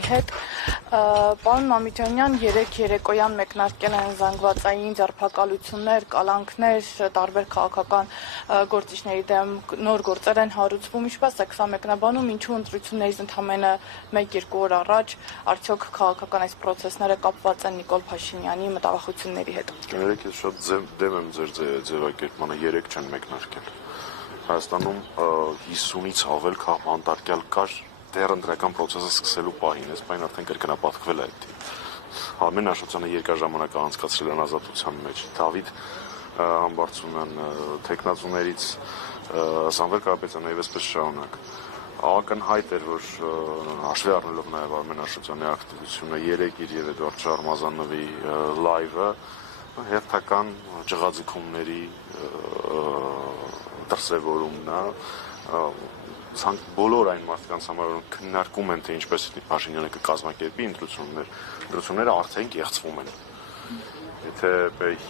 Փաշինյանի հետ։ Պարոն Մամիկյանյան, երեք երեկոյան մեկնարկել են զանգվածային ձերբակալություններ, կալանքներ, տարբեր քաղաքական գործիչների դեմ նոր գործեր են հարուցվում։ Ինչպես է սա մեկնաբանում, ինչու ընտրություններից ընդամենը 1-2 օր առաջ արդյոք քաղաքական այս process-ները կապված են Նիկոլ Փաշինյանի մտավախությունների հետ։ Կներեք, ես շատ դեմ եմ ձեր ձևակերպմանը, 3 չեն մեկնարկել։ Հայաստանում 50-ից ավել քաղաքական կար դեռ ընտրական process-ը սկսելու պահին, այս բանը արդեն կրկնապատկվել է այդ տիպ։ Արմեն Աշոտյանը երկար ժամանակ անցկացրել են ազատության մեջ։ Դավիթ Համբարձումյան տեխնացուներից Սամվել Կարապետյանը եւս պես շարունակ։ Ակնհայտ էր, որ հաշվի առնելով նաև Արմեն Աշոտյանի ակտիվությունը 3 իր եւ Էդվարդ Շարմազանովի լայվը հերթական ջղաձգումների դրսևորումն է, բոլոր այն մարդկանց համար, որոնք քննարկում են, թե ինչպես Փաշինյանը կկազմակերպի ընտրությունները արդեն կեղծվում են։ Եթե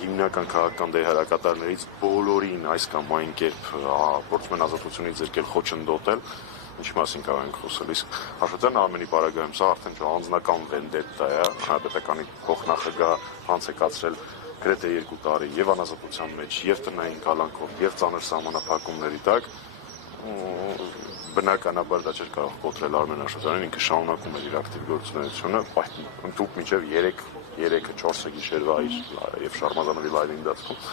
հիմնական քաղաքական դերակատարներից բոլորին այս կամ այն կերպ փորձում են ազատությունից զրկել, խոչընդոտել, ինչի մասին կարող ենք խոսել, իսկ Աշոտյանը Արմենի պարագայում սա արդեն անձնական վենդետա է, հանրապետականի փոխնախագահ հանց է կացրել գրեթե 2 տարի եւ անազատության մեջ, եւ տնային կալանքով, եւ ծանր սահմանափակումների տակ, բնականաբար դա չէր կարող կոտրել Արմեն Աշոտյանին, ինքը շարունակում էր իր ակտիվ գործունեությունը, ընդհանուր մինչեւ 3-4 գիշերվա եւ Շարմազանովի լայվի ընթացքում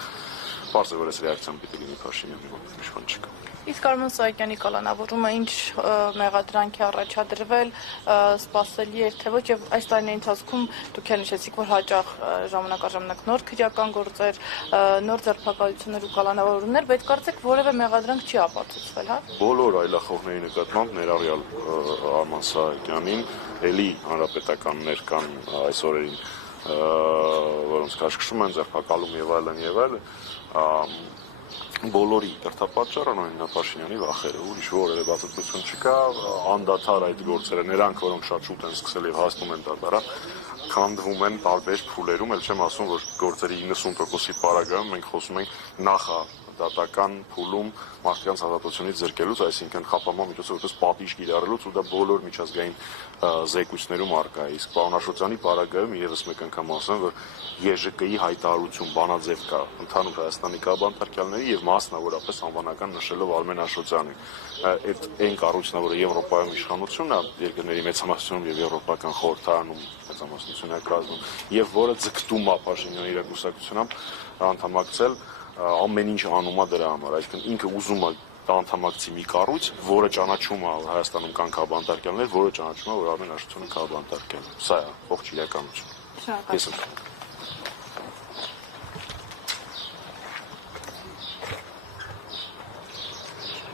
պարզ է, որ այս ռեակցիան պիտի լինի Փաշինյանի մոտ, ինչ բան չկա։ Իսկ Արմեն Սահակյանի կալանավորումը ինչ մեղադրանք է առաջադրվել, սպասելի էր թե ոչ, եւ այս տարիների ընթացքում դուք էլ նշեցիք, որ հաճախ ժամանակ առ ժամանակ նոր քրեական գործեր, նոր ձերբակալություններ ու կալանավորումներ, բայց կարծեք որևէ մեղադրանք չի ապացուցվել, հա։ Բոլոր այլախոհների նկատմամբ ներառյալ Արմեն Սահակյանին էլի հանրապետականներ կան այս օրերին, որոնց քաշքշում են, ձերբակալում եւ այլն, բոլորի դրդապատճառը նույնն է Փաշինյանի վախերը, ուրիշ որևէ բացատրություն չկա, անդադար այդ գործերը, նրանք, որոնք շատ շուտ են սկսել եւ հասնում են տարբերակ, քանդվում են տարբեր փուլերում, ել չեմ ասում, որ գործերի 90%-ի պարագայում մենք խոսում ենք նախադատական փուլում մարդկանց ազատությունից զրկելուց, այսինքն խափանման միջոցով որպես պատիժ կիրառելուց ու դա բոլոր միջազգային զեկույցներում առկա է։ Իսկ պարոն Աշոտյանի պարագայում եւս մեկ անգամ ասեմ, որ ԵԺԿ-ի հայտարարություն բանաձև կա ընդհանուր Հայաստանի կաբանտարկյալների եւ մասնավորապես անվանական նշելով Արմեն Աշոտյանին։ Այդ այն կառույցն է, որը Եվրոպայում իշխանություն է, երկրների մեծամասնությունում եւ Եվրոպական խորհրդարանում մեծամասնություն է կազմում, եւ որը ձգտում է Փաշինյանի իր կուսակցությամբ անդամակցել ամեն ինչ անում է դրա համար, այսինքն ինքը ուզում է անդամակցի մի կառույց, որը ճանաչում է Հայաստանում կան կաբանտարկյալներ, որը ճանաչում է որ Արմեն Աշոտյանը կաբանտարկյալ է։ Սա է ողջ իրականությունը։ Շնորհակալ եմ։